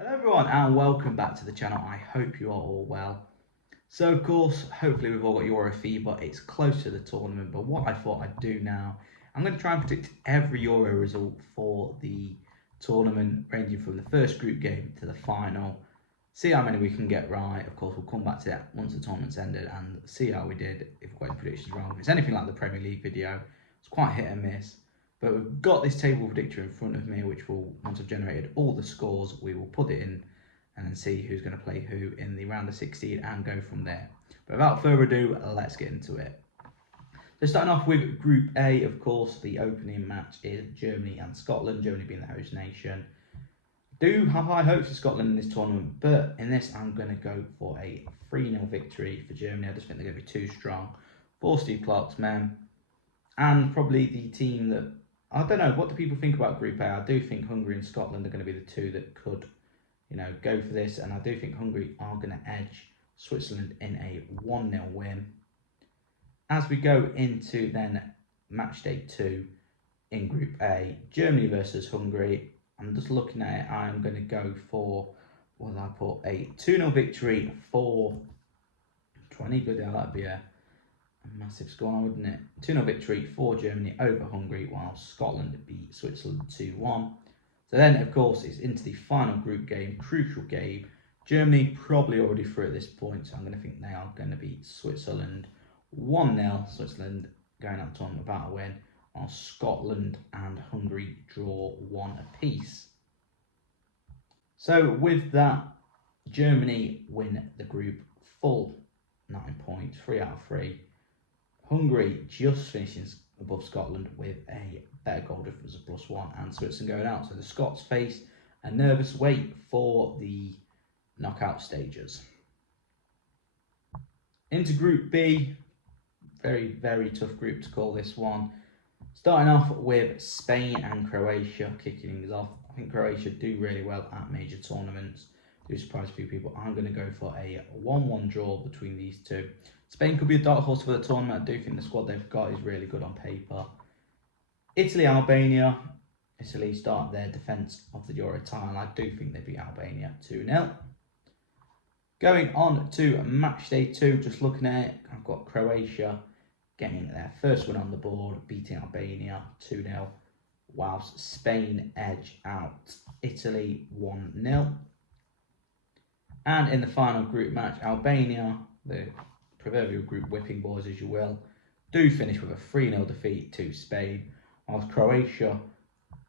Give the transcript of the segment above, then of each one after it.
Hello everyone and welcome back to the channel. I hope you are all well. So of course, hopefully we've all got Euro fever. It's close to the tournament, but what I thought I'd do now, I'm going to try and predict every Euro result for the tournament, ranging from the first group game to the final. See how many we can get right. Of course, we'll come back to that once the tournament's ended and see how we did, if we got any predictions wrong. If it's anything like the Premier League video, it's quite hit and miss. But we've got this table predictor in front of me, which will, once I've generated all the scores, we will put it in and then see who's going to play who in the round of 16 and go from there. But without further ado, let's get into it. So starting off with Group A, of course, the opening match is Germany and Scotland, Germany being the host nation. Do have high hopes for Scotland in this tournament, but in this I'm going to go for a 3-0 victory for Germany. I just think they're going to be too strong for Steve Clarke's men. And probably the team that, I don't know, what do people think about Group A? I do think Hungary and Scotland are going to be the two that could, go for this. And I do think Hungary are going to edge Switzerland in a 1-0 win. As we go into then match day 2 in Group A, Germany versus Hungary. I'm just looking at it. I'm going to go for, what did I put? A 2-0 victory for 20. Bloody hell, that'd be a massive score, wouldn't it? 2-0 victory for Germany over Hungary, while Scotland beat Switzerland 2-1. So then, of course, it's into the final group game, crucial game. Germany probably already through at this point, so I'm going to think they are going to beat Switzerland 1-0. Switzerland going out to tournament without a win, while Scotland and Hungary draw 1 apiece. So with that, Germany win the group full 9 points, 3 out of 3. Hungary just finishing above Scotland with a better goal difference of +1 and Switzerland going out. So the Scots face a nervous wait for the knockout stages. Into Group B, very, very tough group to call this one. Starting off with Spain and Croatia kicking things off. I think Croatia do really well at major tournaments. Do surprise a few people. I'm going to go for a 1-1 draw between these two. Spain could be a dark horse for the tournament. I do think the squad they've got is really good on paper. Italy, Albania. Italy start their defence of the Euro title. I do think they beat Albania 2-0. Going on to match day 2, just looking at it, I've got Croatia getting their first win on the board, beating Albania 2-0, whilst Spain edge out Italy 1-0. And in the final group match, Albania, the proverbial group whipping boys as you will, do finish with a 3-0 defeat to Spain, whilst Croatia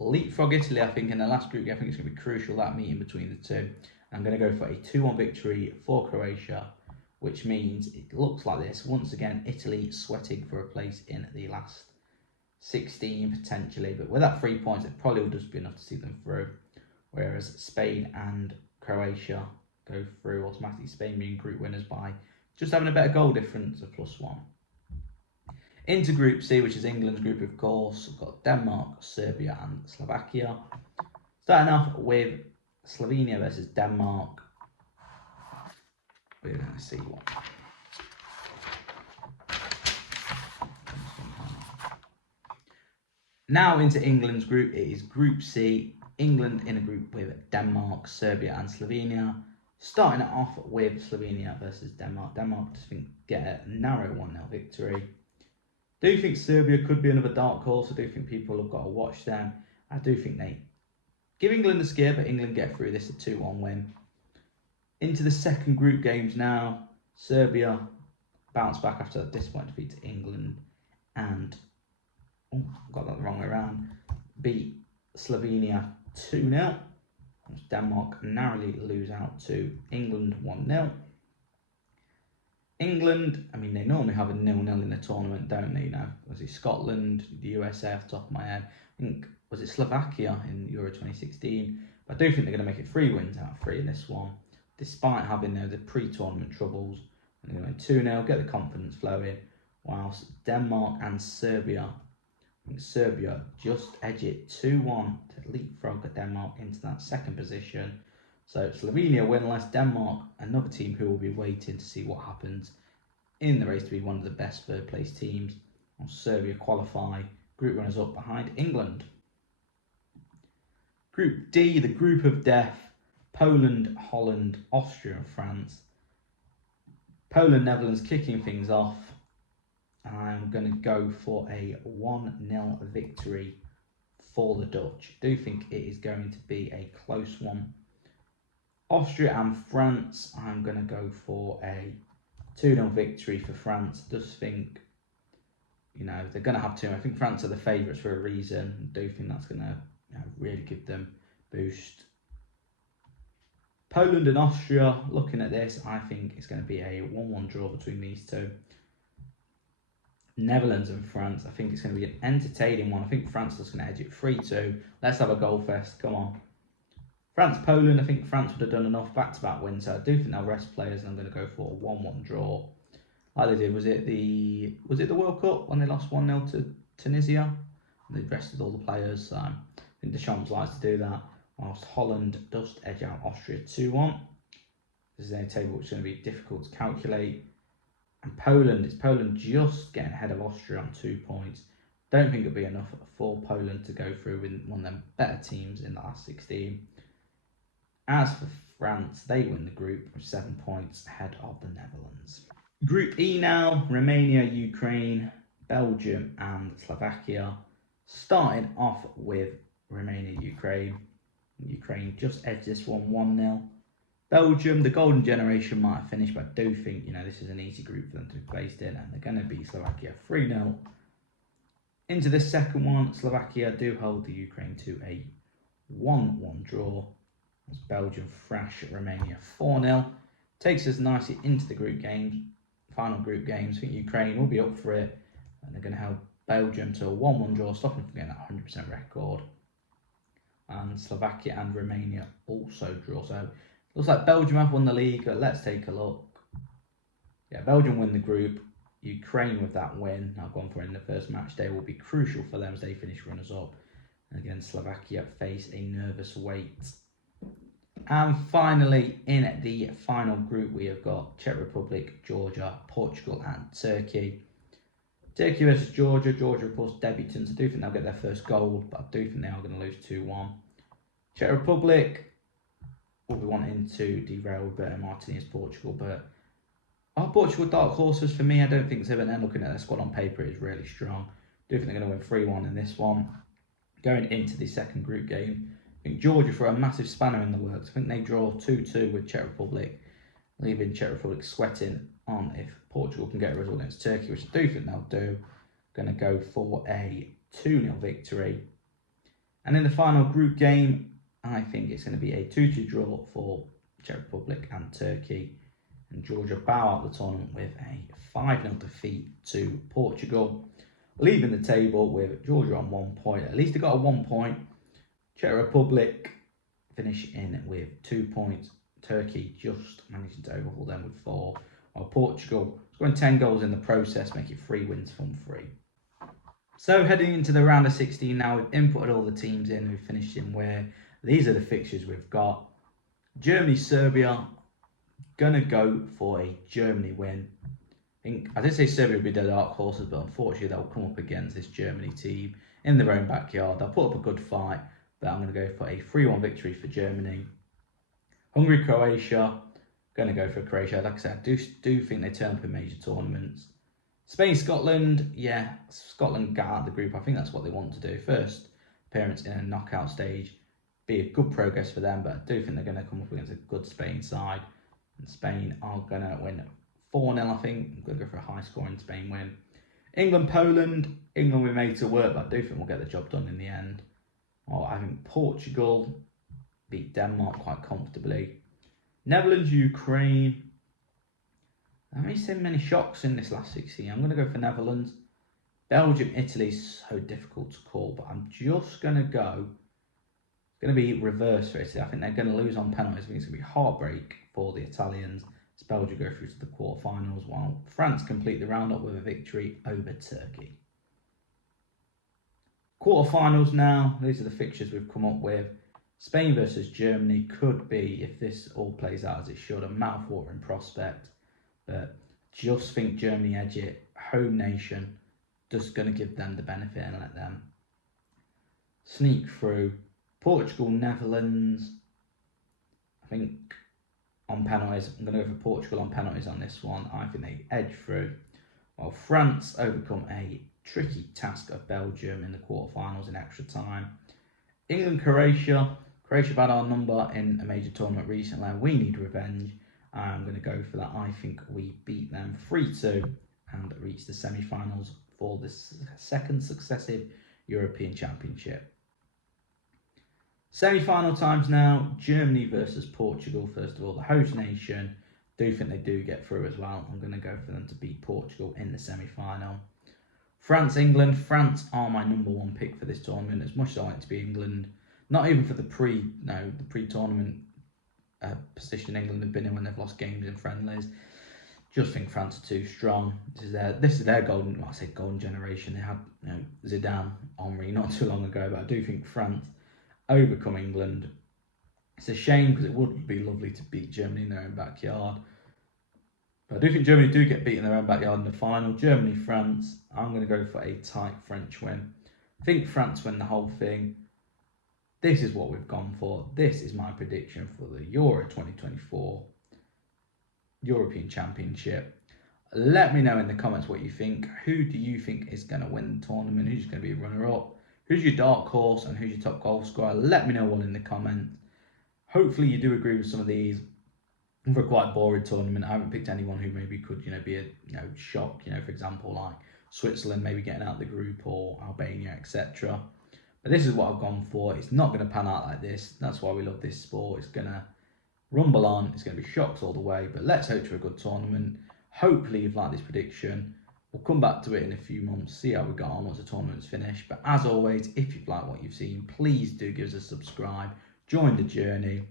leapfrog Italy. I think in the last group game, I think it's going to be crucial, that meeting between the two. I'm going to go for a 2-1 victory for Croatia, which means it looks like this. Once again, Italy sweating for a place in the last 16 potentially, but with that 3 points, it probably will just be enough to see them through. Whereas Spain and Croatia go through automatically, Spain being group winners by just having a better goal difference of +1. Into Group C, which is England's group, of course. We've got Denmark, Serbia and Slovakia. Starting off with Slovenia versus Denmark. We're going to see what. Now into England's group. It is Group C. England in a group with Denmark, Serbia and Slovenia. Starting it off with Slovenia versus Denmark. Denmark just think get a narrow 1-0 victory. Do think Serbia could be another dark horse. I do think people have got to watch them. I do think they give England a scare, but England get through this a 2-1 win. Into the second group games now. Serbia bounce back after that disappointing defeat to England and got that the wrong way around. Beat Slovenia 2-0. Denmark narrowly lose out to England 1-0. England, I mean, they normally have a 0-0 in the tournament, don't they? Was it Scotland, the USA off the top of my head? I think, was it Slovakia in Euro 2016? But I do think they're going to make it 3 wins out of 3 in this one, despite having the pre-tournament troubles. And they're going 2-0, get the confidence flowing, whilst Denmark and Serbia, I think Serbia just edge it 2-1 to leapfrog Denmark into that second position. So Slovenia winless, Denmark, another team who will be waiting to see what happens in the race to be one of the best third place teams. While Serbia qualify, group runners up behind England. Group D, the group of death. Poland, Holland, Austria and France. Poland, Netherlands kicking things off. I'm going to go for a 1-0 victory for the Dutch. I do think it is going to be a close one. Austria and France, I'm going to go for a 2-0 victory for France. Just think, they're going to have to. I think France are the favourites for a reason. I do think that's going to really give them a boost. Poland and Austria, looking at this, I think it's going to be a 1-1 draw between these two. Netherlands and France, I think it's going to be an entertaining one. I think France is going to edge it 3-2. Let's have a goal fest, come on. France, Poland, I think France would have done enough back-to-back wins, so I do think they'll rest players, and I'm going to go for a 1-1 draw. Like they did, was it the World Cup when they lost 1-0 to Tunisia? And they rested all the players, so I think Deschamps likes to do that. Whilst Holland does edge out Austria 2-1. This is a table which is going to be difficult to calculate. And Poland, it's Poland just getting ahead of Austria on 2 points. Don't think it'll be enough for Poland to go through with one of them better teams in the last 16. As for France, they win the group with 7 points ahead of the Netherlands. Group E now, Romania, Ukraine, Belgium and Slovakia. Starting off with Romania, Ukraine. Ukraine just edged this one 1-0. Belgium, the golden generation might have finished, but I do think, this is an easy group for them to be placed in, and they're going to beat Slovakia 3-0. Into the second one, Slovakia do hold the Ukraine to a 1-1 draw. As Belgium thrash Romania 4-0. Takes us nicely into the group games, final group games. I think Ukraine will be up for it, and they're going to hold Belgium to a 1-1 draw, stopping from getting that 100% record. And Slovakia and Romania also draw. So looks like Belgium have won the league. Let's take a look. Yeah, Belgium win the group. Ukraine with that win, now gone for in the first match day, will be crucial for them as they finish runners up. And again, Slovakia face a nervous wait. And finally, in the final group, we have got Czech Republic, Georgia, Portugal and Turkey. Turkey versus Georgia. Georgia, of course, debutants. I do think they'll get their first goal, but I do think they are going to lose 2-1. Czech Republic will be wanting to derail Roberto Martinez, Portugal, but are Portugal dark horses for me? I don't think so, but then looking at their squad on paper, it is really strong. I do think they're going to win 3-1 in this one. Going into the second group game, I think Georgia throw a massive spanner in the works. I think they draw 2-2 with Czech Republic, leaving Czech Republic sweating on if Portugal can get a result against Turkey, which I do think they'll do. Going to go for a 2-0 victory. And in the final group game, I think it's going to be a 2-2 draw for Czech Republic and Turkey. And Georgia bow out the tournament with a 5-0 defeat to Portugal, leaving the table with Georgia on 1 point. At least they got a 1 point. Czech Republic finish in with 2 points. Turkey just managing to overhaul them with 4. While Portugal scoring 10 goals in the process, making 3 wins from 3. So heading into the round of 16 now, we've inputted all the teams in who finished in where. These are the fixtures we've got. Germany, Serbia, gonna go for a Germany win. I did say Serbia would be the dark horses, but unfortunately they'll come up against this Germany team in their own backyard. They'll put up a good fight, but I'm going to go for a 3-1 victory for Germany. Hungary, Croatia, going to go for Croatia. Like I said, I do think they turn up in major tournaments. Spain, Scotland, yeah, Scotland got out of the group. I think that's what they want to do. First appearance in a knockout stage, be a good progress for them, but I do think they're going to come up against a good Spain side. And Spain are going to win 4-0, I think. I'm going to go for a high-scoring Spain win. England, Poland. England we made to work, but I do think we'll get the job done in the end. Oh, I think Portugal beat Denmark quite comfortably. Netherlands, Ukraine. I haven't seen many shocks in this last 16. I'm going to go for Netherlands. Belgium, Italy is so difficult to call, but I'm just going to go. It's going to be reverse for Italy. I think they're going to lose on penalties. I think it's going to be heartbreak for the Italians. As Belgium go through to the quarterfinals, while France complete the roundup with a victory over Turkey. Quarterfinals now. These are the fixtures we've come up with. Spain versus Germany could be, if this all plays out as it should, a mouth-watering prospect. But just think Germany edge it. Home nation. Just going to give them the benefit and let them sneak through. Portugal, Netherlands. I think on penalties, I'm going to go for Portugal on penalties on this one. I think they edge through. While France overcome a tricky task of Belgium in the quarterfinals in extra time. England, Croatia. Croatia have had our number in a major tournament recently, and we need revenge. I'm going to go for that. I think we beat them 3-2 and reach the semi-finals for the second successive European Championship. Semi-final times now. Germany versus Portugal. First of all, the host nation. Do think they do get through as well. I'm going to go for them to beat Portugal in the semi-final. France, England. France are my number one pick for this tournament. As much as I like to be England, not even for the pre-tournament position England have been in when they've lost games in friendlies. Just think France are too strong. This is their golden generation. They had Zidane, Henry not too long ago, but I do think France overcome England. It's a shame because it would be lovely to beat Germany in their own backyard. But I do think Germany do get beat in their own backyard in the final. Germany, France. I'm going to go for a tight French win. I think France win the whole thing. This is what we've gone for. This is my prediction for the Euro 2024 European Championship. Let me know in the comments what you think. Who do you think is going to win the tournament? Who's going to be a runner-up? Who's your dark horse and who's your top goal scorer? Let me know all in the comments. Hopefully you do agree with some of these. For a quite boring tournament, I haven't picked anyone who maybe could, be a shock. For example, like Switzerland maybe getting out of the group or Albania, etc. But this is what I've gone for. It's not going to pan out like this. That's why we love this sport. It's going to rumble on. It's going to be shocks all the way. But let's hope for a good tournament. Hopefully you've liked this prediction. We'll come back to it in a few months, see how we got on once the tournament's finished. But as always, if you've liked what you've seen, please do give us a subscribe. Join the journey.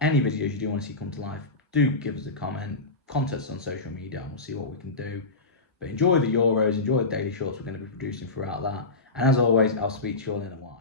Any videos you do want to see come to life, do give us a comment. Contact us on social media and we'll see what we can do. But enjoy the Euros, enjoy the daily shorts we're going to be producing throughout that. And as always, I'll speak to you all in a while.